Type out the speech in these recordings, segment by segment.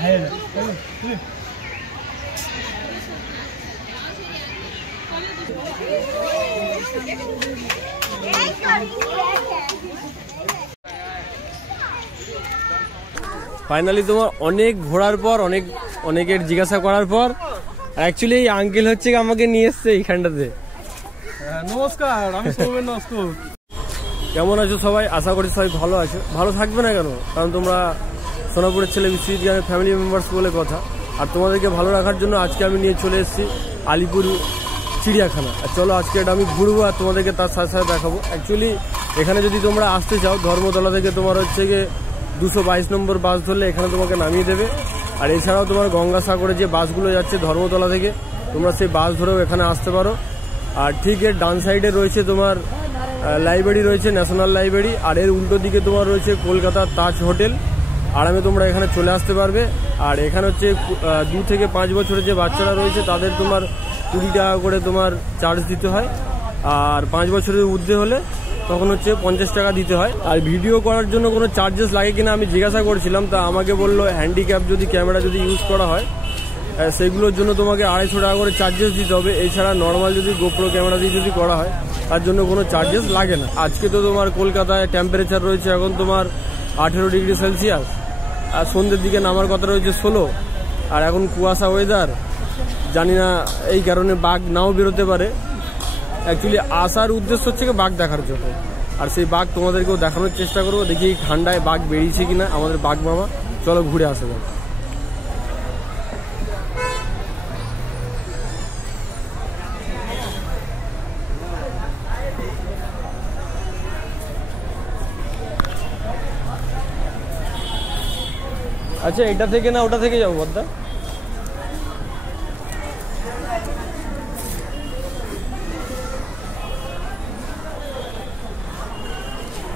Finally তোমার অনেক ঘোরার পর অনেকের জিজ্ঞাসা করার পর অ্যাকচুয়ালি এই আঙ্কেল হচ্ছে আমাকে নিয়ে এসছে এইখানটাতে। নমস্কার, আমি সৌমেন নস্কর। কেমন আছো সবাই? আশা করি সবাই ভালো আছো। ভালো থাকবে না কেন, কারণ তোমরা সোনাপুরের ছেলে বিশ্বজিৎ জ্ঞানের ফ্যামিলি মেম্বার্স বলে কথা। আর তোমাদেরকে ভালো রাখার জন্য আজকে আমি নিয়ে চলে এসেছি আলিপুর চিড়িয়াখানা। আর চলো আজকে এটা আমি ঘুরবো আর তোমাদেরকে তার সাথে সাথে দেখাবো। অ্যাকচুয়ালি এখানে যদি তোমরা আসতে চাও ধর্মতলা থেকে তোমার হচ্ছে গিয়ে 222 নম্বর বাস ধরলে এখানে তোমাকে নামিয়ে দেবে। আর এছাড়াও তোমার গঙ্গাসাগরে যে বাসগুলো যাচ্ছে ধর্মতলা থেকে, তোমরা সেই বাস ধরেও এখানে আসতে পারো। আর ঠিক এর ডান সাইডে রয়েছে তোমার লাইব্রেরি রয়েছে, ন্যাশনাল লাইব্রেরি। আর এর উল্টো দিকে তোমার রয়েছে কলকাতার তাজ হোটেল। আরামে তোমরা এখানে চলে আসতে পারবে। আর এখানে হচ্ছে 2 থেকে 5 বছরের যে বাচ্চারা রয়েছে তাদের তোমার 20 টাকা করে তোমার চার্জ দিতে হয়। আর 5 বছরের ঊর্ধ্বে হলে তখন হচ্ছে 50 টাকা দিতে হয়। আর ভিডিও করার জন্য কোনো চার্জেস লাগে কিনা আমি জিজ্ঞাসা করছিলাম, তা আমাকে বললো হ্যান্ডিক্যাপ যদি ক্যামেরা যদি ইউজ করা হয় সেগুলোর জন্য তোমাকে 250 টাকা করে চার্জেস দিতে হবে। এছাড়া নর্মাল যদি গোপ্রো ক্যামেরা দিয়ে যদি করা হয় তার জন্য কোনো চার্জেস লাগে না। আজকে তো তোমার কলকাতায় টেম্পারেচার রয়েছে এখন তোমার 18 ডিগ্রি সেলসিয়াস। আর সন্ধ্যের দিকে নামার কথা রয়েছে 16। আর এখন কুয়াশা ওয়েদার, জানি না এই কারণে বাঘ নাও বেরোতে পারে। অ্যাকচুয়ালি আসার উদ্দেশ্য হচ্ছে বাঘ দেখার জন্য। আর সেই বাঘ তোমাদেরকেও দেখানোর চেষ্টা করবো। দেখি ঠান্ডায় বাঘ বেরিয়েছে কিনা আমাদের বাঘ মামা। চলো ঘুরে আসা যাক। আচ্ছা, এটা থেকে না ওটা থেকে যাবো বদ্দা?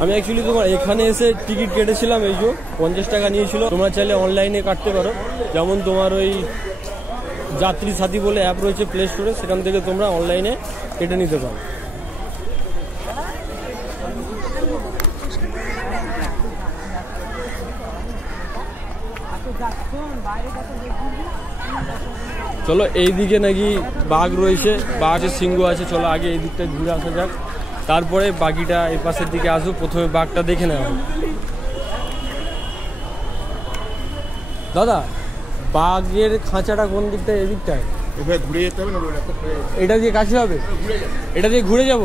আমি অ্যাকচুয়ালি তোমার এখানে এসে টিকিট কেটেছিলাম, এই যে 50 টাকা নিয়েছিল। তোমরা চাইলে অনলাইনে কাটতে পারো, যেমন তোমার ওই যাত্রী সাথী বলে অ্যাপ রয়েছে প্লে স্টোরে, সেখান থেকে তোমরা অনলাইনে কেটে নিতে পারো। চলো এইদিকে নাকি বাঘ রয়েছে, বাঘের সিংহ আছে। চলো আগে এই দিকটা ঘুরে আসা যাক, তারপরে বাকিটা এই পাশের দিকে আসবো। প্রথমে বাঘটা দেখে নেওয়া হবে। দাদা, বাঘের খাঁচাটা কোন দিকটায়? এদিকটায় ঘুরে যেতে হবে না? এটা দিয়ে কাছে হবে? এটা দিয়ে ঘুরে যাব।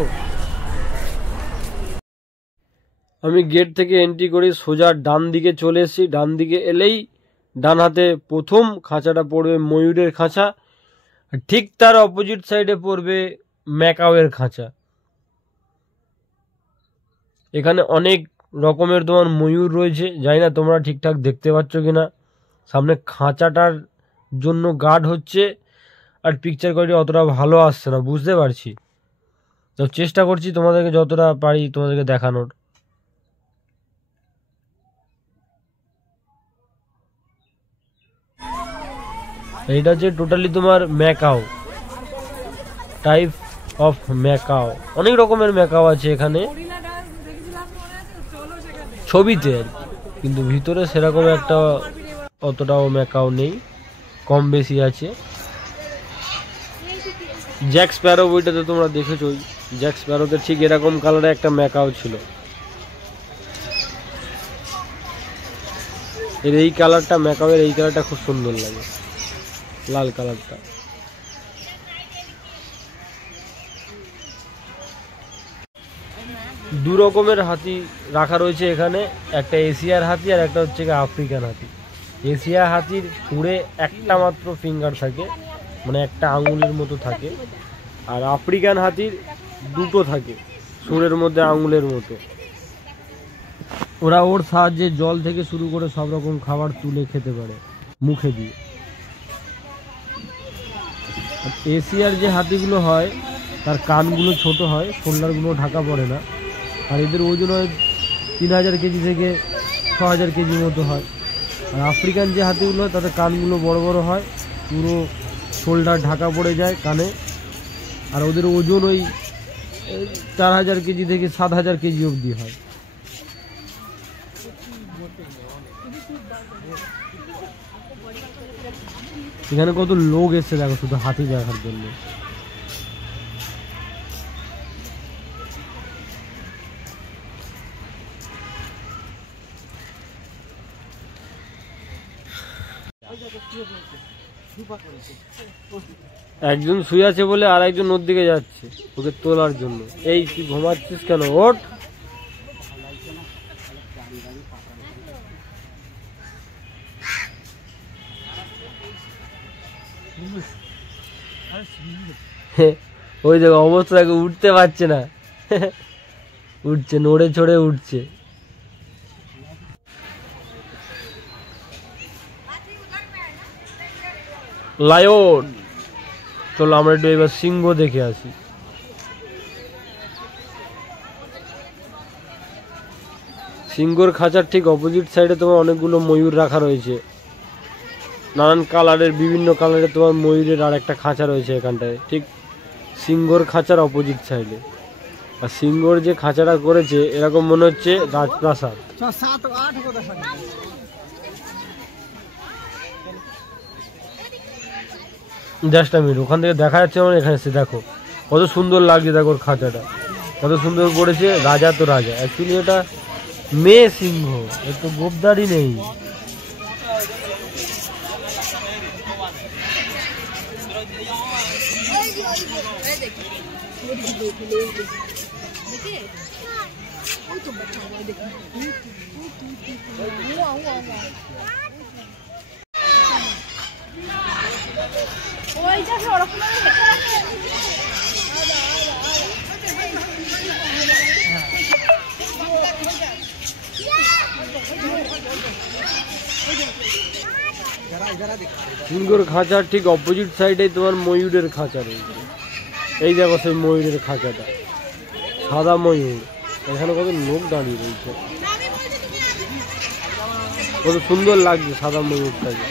আমি গেট থেকে এন্ট্রি করে সোজা ডান দিকে চলে এসেছি। ডান দিকে এলেই ডান হাতে প্রথম খাঁচাটা পড়বে ময়ূরের খাঁচা। ঠিক তার অপোজিট সাইডে পড়বে ম্যাকাওয়ের খাঁচা। এখানে অনেক রকমের তোমার ময়ূর রয়েছে, জানি না তোমরা ঠিকঠাক দেখতে পাচ্ছ কিনা। সামনে খাঁচাটার জন্য গার্ড হচ্ছে, আর পিকচার কোয়ালিটি অতটা ভালো আসছে না, বুঝতে পারছি। তো চেষ্টা করছি তোমাদেরকে যতটা পারি তোমাদেরকে দেখানোর। এইটা হচ্ছে টোটালি তোমার ম্যাকাও টাইপ অফ ম্যাকাও। অনেক রকমের ম্যাকাও আছে এখানে ছবিতে, কিন্তু ভিতরে সেরকম একটা অতটাও ম্যাকাও নেই, কম বেশি আছে। জ্যাক স্প্যারো বইটাতে তোমরা দেখেছোই, জ্যাক স্প্যারোতে ঠিক এরকম কালারে একটা ম্যাকাও ছিল। এর এই কালারটা, ম্যাকাওয়ের এই কালারটা খুব সুন্দর লাগে, লাল কালারটা। দু রকমের হাতি রাখা রয়েছে এখানে, একটা এশিয়ার হাতি আর একটা হচ্ছে আফ্রিকান হাতি। এশিয়া হাতির সুরে একটা মাত্র ফিঙ্গার থাকে, মানে একটা আঙুলের মতো থাকে। আর আফ্রিকান হাতির দুটো থাকে সুরের মধ্যে আঙুলের মতো। ওরা ওর সাহায্যে জল থেকে শুরু করে সব রকম খাবার তুলে খেতে পারে মুখে দিয়ে। এশিয়ার যে হাতিগুলো হয় তার কানগুলো ছোট হয়, শোল্ডারগুলো ঢাকা পড়ে না। আর এদের ওজন হয় 3000 কেজি থেকে 6000 কেজির মতো হয়। আর আফ্রিকান যে হাতিগুলো হয় তাদের কানগুলো বড় বড় হয়, পুরো শোল্ডার ঢাকা পড়ে যায় কানে। আর ওদের ওজন ওই 4000 কেজি থেকে 7000 কেজি অবধি হয়। এখানে কত লোক এসছে দেখো শুধু হাতি দেখার জন্য। একজন শুয়ে আছে বলে আর একজন ওর দিকে যাচ্ছে ওকে তোলার জন্য। এই তুই ঘুমাচ্ছিস কেন? ওঠ। ওই দেখো অবস্থা দেখো, উঠতে পারছে না। উঠছে, নড়ে চড়ে উঠছে। লায়ন। চলো আমরা একটু এবার সিংহ দেখে আসি। সিংহর খাঁচার ঠিক অপোজিট সাইডে তোমার অনেকগুলো ময়ূর রাখা রয়েছে, নানান কালারের, বিভিন্ন কালারের তোমার ময়ূরের আর একটা খাঁচা রয়েছে এখানটায়, ঠিক সিংহর খাঁচার অপোজিট সাইডে। আর সিংহর যে খাঁচাটা করেছে এরকম মনে হচ্ছে রাজপ্রাসাদ। জাস্ট আমি ওখান থেকে দেখা যাচ্ছে আমার এখানে এসে দেখো কত সুন্দর লাগছে। দেখো ওর খাঁচাটা কত সুন্দর করেছে। রাজা তো রাজা, অ্যাকচুয়ালি এটা মেয়ে সিংহ, একটু গোপদারি নেই। সিংহর খাঁচার ঠিক অপোজিট সাইডে তোমার ময়ূরের খাঁচা রয়েছে। এই দেখো সেই ময়ূরের খাঁচাটা, সাদা ময়ূর। এখানে কত লোক দাঁড়িয়ে রয়েছে, কত সুন্দর লাগছে সাদা ময়ূরটাকে।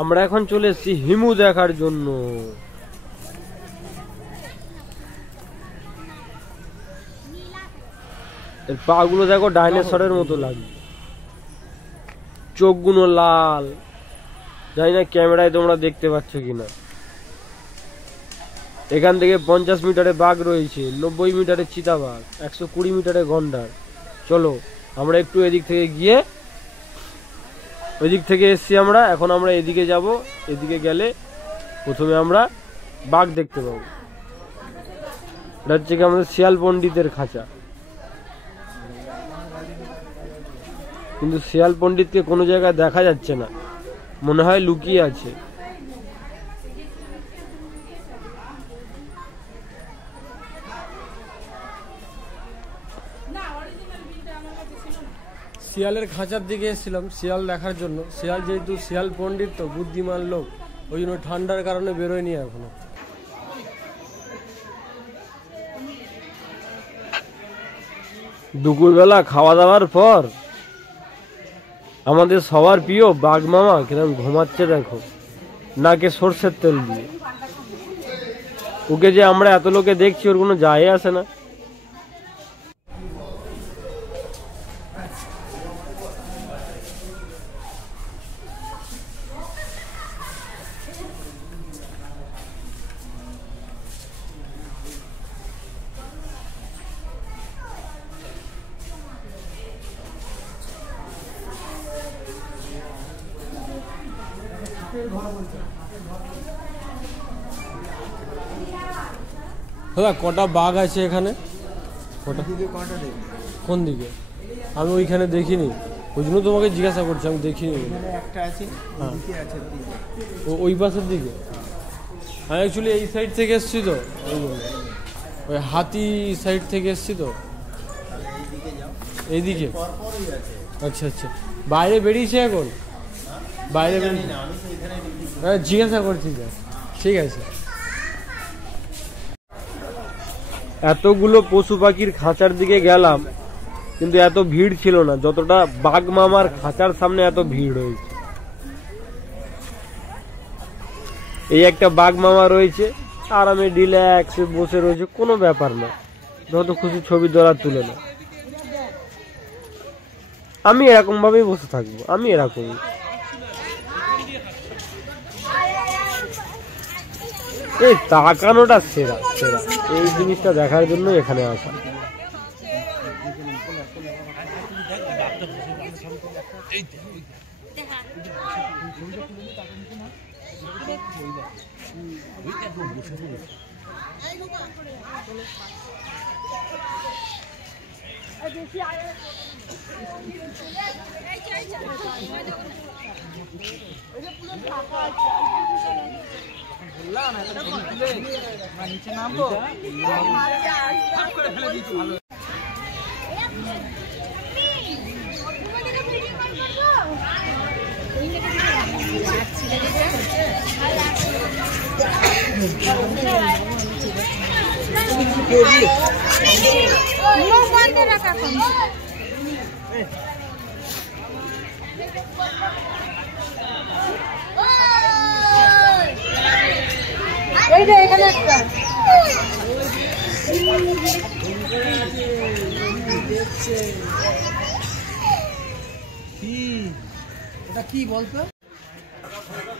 আমরা এখন চলে এসেছি হিমু দেখার জন্য। এর পা গুলো দেখো ডাইনোসরের মতো লাগে, চোখগুলো লাল। জানি না ক্যামেরায় তোমরা দেখতে পাচ্ছ কিনা। এখান থেকে 50 মিটারে বাঘ রয়েছে, 90 মিটারে চিতাবাঘ, 120 মিটারে গন্ডার। চলো আমরা একটু এদিক থেকে গিয়ে, ওইদিক থেকে এসছি আমরা, এখন আমরা এদিকে যাব। এদিকে গেলে প্রথমে আমরা বাঘ দেখতে পাবো। এটা হচ্ছে কি আমাদের শিয়াল পণ্ডিতের খাঁচা। কিন্তু শিয়াল পণ্ডিতকে কোনো জায়গায় দেখা যাচ্ছে না, মনে হয় লুকিয়ে আছে। শিয়ালের খাঁচার দিকে এসেছিলাম শিয়াল দেখার জন্য। শিয়াল যেহেতু শিয়াল পণ্ডিত তো বুদ্ধিমান লোক, ওই জন্য ঠান্ডার কারণে বেরোয়নি এখনো। দুপুরবেলা খাওয়া দাওয়ার পর আমাদের সবার প্রিয় বাঘ মামা কিরকম ঘুমাচ্ছে দেখো, নাকে সর্ষের তেল দিয়ে। ওকে যে আমরা এত লোকে দেখছি ওর কোনো যায় আসে না। দাদা কটা বাঘ আছে এখানে? কটা? কোন দিকে? আমি ওইখানে দেখিনি, ওই জন্য তোমাকে জিজ্ঞাসা করছি। আমি দেখিনি। ওই পাশের দিকে আমি অ্যাকচুয়ালি এই সাইড থেকে এসছি তো, ওই হাতি সাইড থেকে এসছি তো এইদিকে। আচ্ছা আচ্ছা, বাইরে বেরিয়েছে এখন? বাইরে বেরিয়েছে, জিজ্ঞাসা করছি। ঠিক আছে। এতগুলো পশু পাখির খাঁচার দিকে গেলাম, কিন্তু এত ভিড় ছিল না যতটা বাঘ মামার খাঁচার সামনে এত ভিড় হয়েছে। এই একটা বাঘ মামা রয়েছে, আরামে রিল্যাক্সে বসে রয়েছে, কোনো ব্যাপার না, যত খুশি ছবি তোলা তুলে না। আমি এরকম ভাবেই বসে থাকবো, আমি এরকমই। এই তাকানোটা সেরা সেরা, এই জিনিসটা দেখার জন্য এখানে আসা।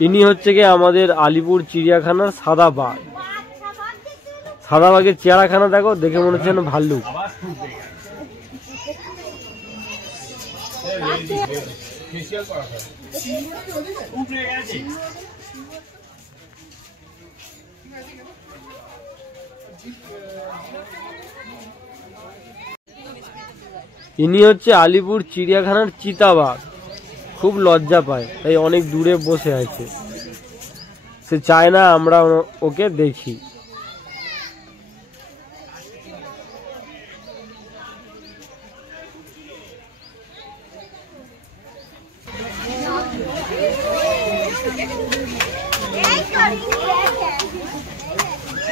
ইনি হচ্ছে কি আমাদের আলিপুর চিড়িয়াখানার সাদা বাঘ। সাদা বাঘের চেহারাখানা দেখো, দেখে মনে হচ্ছে না ভাল্লুক। ইনি হচ্ছে আলিপুর চিড়িয়াখানার চিতাবাঘ। খুব লজ্জা পায়, তাই অনেক দূরে বসে আছে, সে চায় না আমরা ওকে দেখি।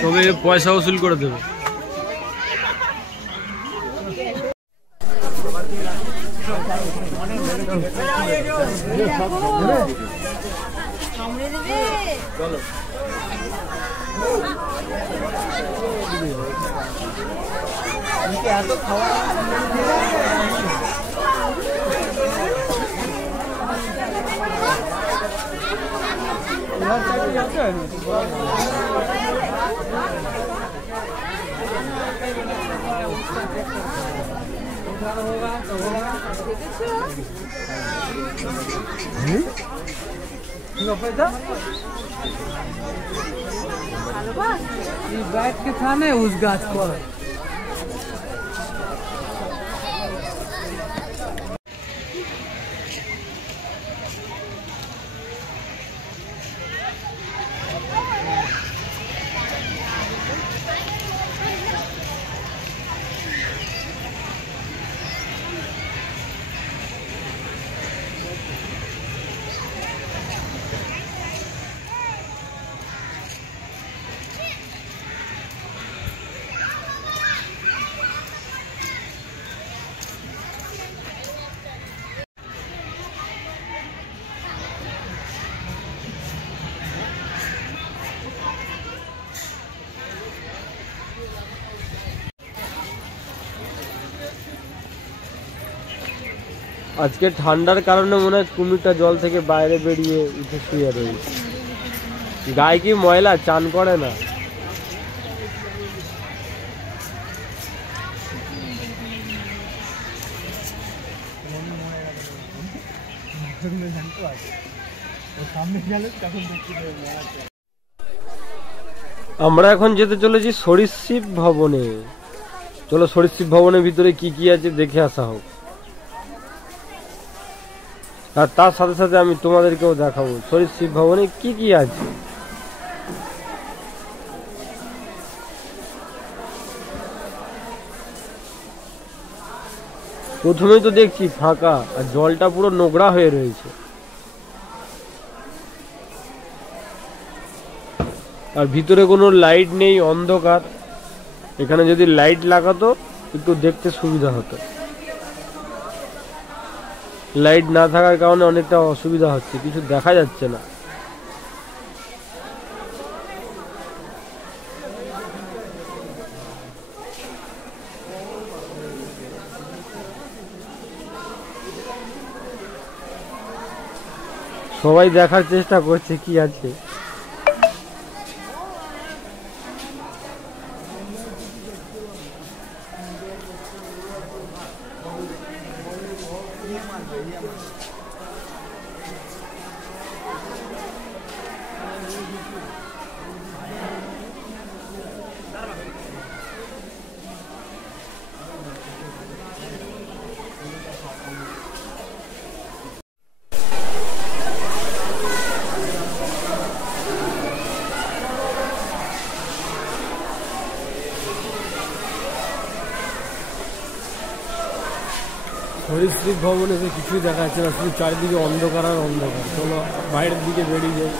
তবে পয়সা উসুল করে দেবে। बैठ के था ना उस गाछ पर। আজকে ঠান্ডার কারণে মনে হয় কুমিরটা জল থেকে বাইরে বেরিয়ে উঠে শুয়ে রয়েছে। গায়ে কি ময়লা, চান করে না। আমরা এখন যেতে চলেছি সরীসৃপ ভবনে। চলো সরীসৃপ ভবনের ভিতরে কি কি আছে দেখে আসা হোক, আর তার সাথে সাথে আমি তোমাদেরকেও দেখাবো সরীসৃপ ভবনে কি কি আছে। প্রথমেই তো দেখছি ফাঁকা, আর জলটা পুরো নোংরা হয়ে রয়েছে, আর ভিতরে কোনো লাইট নেই, অন্ধকার। এখানে যদি লাইট লাগাতো একটু দেখতে সুবিধা হতো, লাইট না থাকার কারণে অনেকটা অসুবিধা হচ্ছে, কিছু দেখা যাচ্ছে না। সবাই দেখার চেষ্টা করছে কি আছে। হরিশ্রী ভবনে তো কিছুই দেখা যাচ্ছে না, শুধু চারিদিকে অন্ধকার আর অন্ধকার। চলো বাইরের দিকে বেরিয়ে যাই।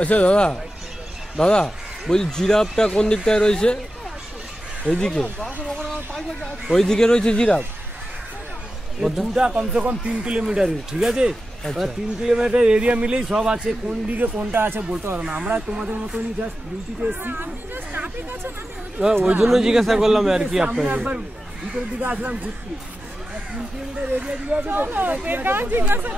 আচ্ছা দাদা, দাদা বলছি জিরাফটা কোন দিকটায় রয়েছে? এইদিকে, ওইদিকে রয়েছে জিরাফ। দুটা কমসে কম 3 কিলোমিটার, ঠিক আছে? 3 কিলোমিটার এরিয়া মিলেই সব আছে, কোন দিকে কোনটা আছে বলতে পারবো না। আমরা তোমাদের মতনই জাস্ট ডিউটিতে এসেছি, ওই জন্য জিজ্ঞাসা করলাম আর কি। আপনাকে একবার ভিতরের দিকে আসলাম ঘুরতে, 3 কিলোমিটার এরিয়া দিয়ে আছে।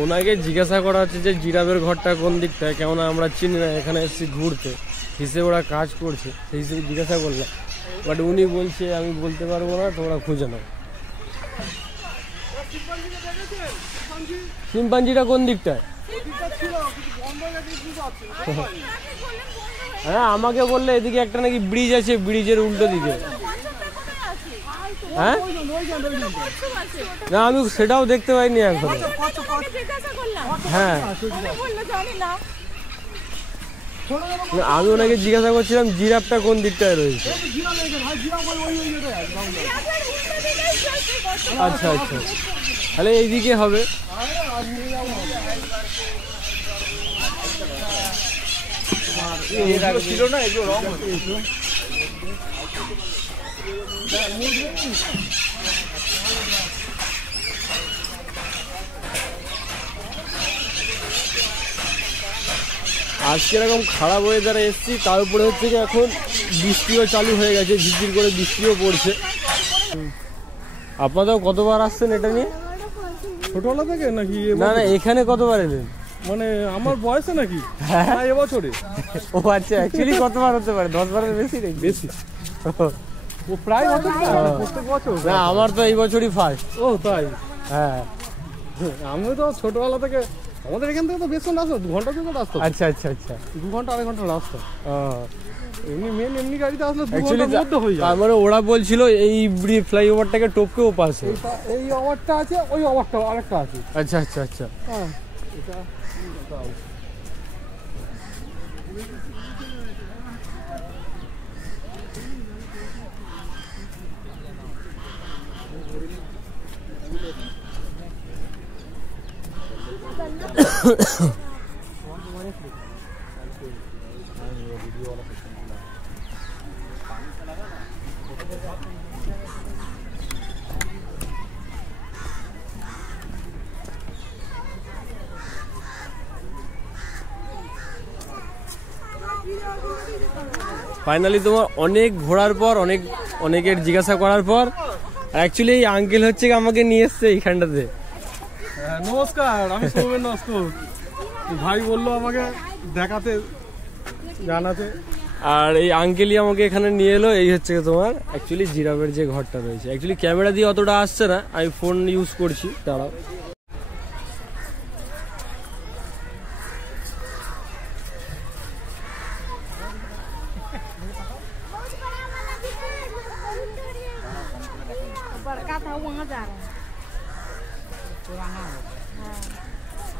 ওনাকে জিজ্ঞাসা করা হচ্ছে যে জিরাফের ঘরটা কোন দিকটায়, কেননা আমরা চিনি না, এখানে এসেছি ঘুরতে, হিসেবে ওরা কাজ করছে, সেই হিসেবে জিজ্ঞাসা করলাম। বাট উনি বলছে আমি বলতে পারবো না, তোমরা খুঁজে নাও। শিম্পাঞ্জিটা কোন দিকটায়? হ্যাঁ আমাকে বললে এদিকে একটা নাকি ব্রিজ আছে, ব্রিজের উল্টো দিকে। হ্যাঁ না আমি সেটাও দেখতে পাইনি এখন। হ্যাঁ আমি ওনাকে জিজ্ঞাসা করছিলাম জিরাফটা কোন দিকটায় রয়েছে। আচ্ছা আচ্ছা, তাহলে এইদিকে হবে। ছিল না এগুলো রং আজকে এরকম খারাপ ওয়েদারে এসেছি, তার উপরে হচ্ছে যে এখন বৃষ্টিও চালু হয়ে গেছে, ঝিরঝির করে বৃষ্টিও পড়ছে। আপনারাও কতবার আসছেন এটা নিয়ে? ছোটবেলা থেকে নাকি? না না এখানে কতবার এলেন? মানে আমার বয়সে নাকি এবছরে? ও আচ্ছা, অ্যাকচুয়ালি কতবার হতে পারে? 10 বারের বেশি নাকি? বেশি, ও প্রায় প্রত্যেক বছর। না আমার তো এই বছরই ফার্স্ট। ও তাই? হ্যাঁ আমি তো ছোটবেলা থেকে, আমাদের এখান থেকে তো বেশি আসতো, 2 ঘন্টা কিন্তু আসতো। আচ্ছা আচ্ছা আচ্ছা, 2 ঘন্টা 2.5 ঘন্টা আসতো। এমনি গাড়িতে আসলে 2 ঘন্টার মধ্যে হয়ে যায়। তার মানে ওরা বলছিল এই ফ্লাইওভারটাকে টপকেও পাশে এই ওভারটা আছে, ওই ওভারটা আরেকটা আছে। আচ্ছা আচ্ছা আচ্ছা, হ্যাঁ এটা ফাইনালি তোমার অনেক ঘোরার পর, অনেকের জিজ্ঞাসা করার পর অ্যাকচুয়ালি এই আঙ্কেল হচ্ছে আমাকে নিয়ে এসছে এইখানটাতে। নমস্কার, আমি সৌমেন নস্কর। ভাই বললো আমাকে দেখাতে, জানাতে, আর এই আঙ্কেলই আমাকে এখানে নিয়ে এলো। এই হচ্ছে তোমার অ্যাকচুয়ালি জিরাফের যে ঘরটা রয়েছে। অ্যাকচুয়ালি ক্যামেরা দিয়ে অতটা আসছে না, আমি ফোন ইউজ করছি। দাঁড়াও, था वहाँ जा रहा है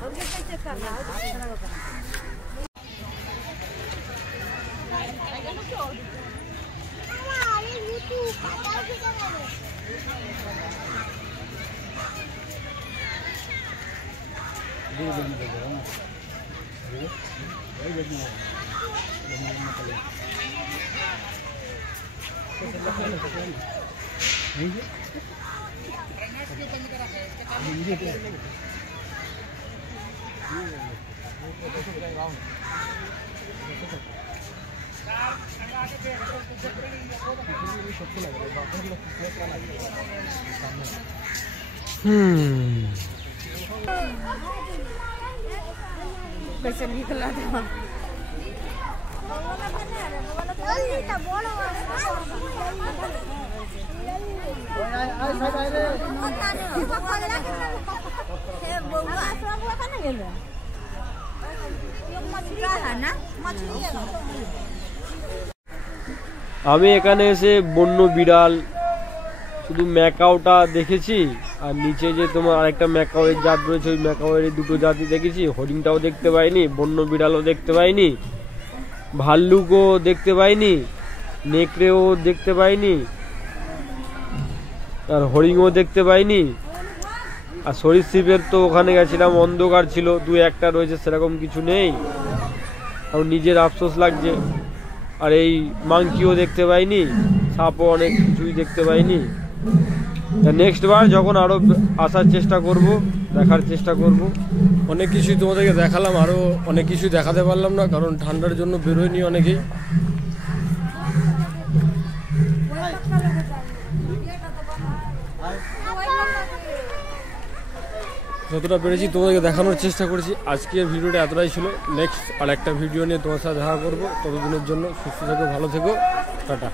और कैसे चेक कर रहा है कैसे निकला था আমি এখানে এসে বন্য বিড়াল শুধু ম্যাকাওটা দেখেছি, আর নিচে যে তোমার আরেকটা ম্যাকাওয়ের জাত রয়েছে ওই ম্যাকাওয়ের দুটো জাতি দেখেছি। হরিণটাও দেখতে পাইনি, বন্য বিড়ালও দেখতে পাইনি, ভাল্লুকও দেখতে পাইনি, নেকড়েও দেখতে পাইনি, আর হরিণও দেখতে পাইনি। আর সরীসৃপের তো ওখানে গেছিলাম অন্ধকার ছিল, দু একটা রয়েছে, সেরকম কিছু নেই। আর নিজের আফসোস লাগছে। আর এই মাংকিও দেখতে পাইনি, সাপও অনেক কিছুই দেখতে পাইনি। নেক্সট বার যখন আরো আসার চেষ্টা করব, দেখার চেষ্টা করব। অনেক কিছুই তোমাদেরকে দেখালাম, আরো অনেক কিছুই দেখাতে পারলাম না, কারণ ঠান্ডার জন্য বেরোয়নি অনেকেই। যতটা পেরেছি তোমাদেরকে দেখানোর চেষ্টা করেছি। আজকের ভিডিওটা এতটাই ছিল। নেক্সট আর একটা ভিডিও নিয়ে তোমার সাথে দেখা করবো। ততদিনের জন্য সুস্থ থেকো, ভালো থেকো, টাটা।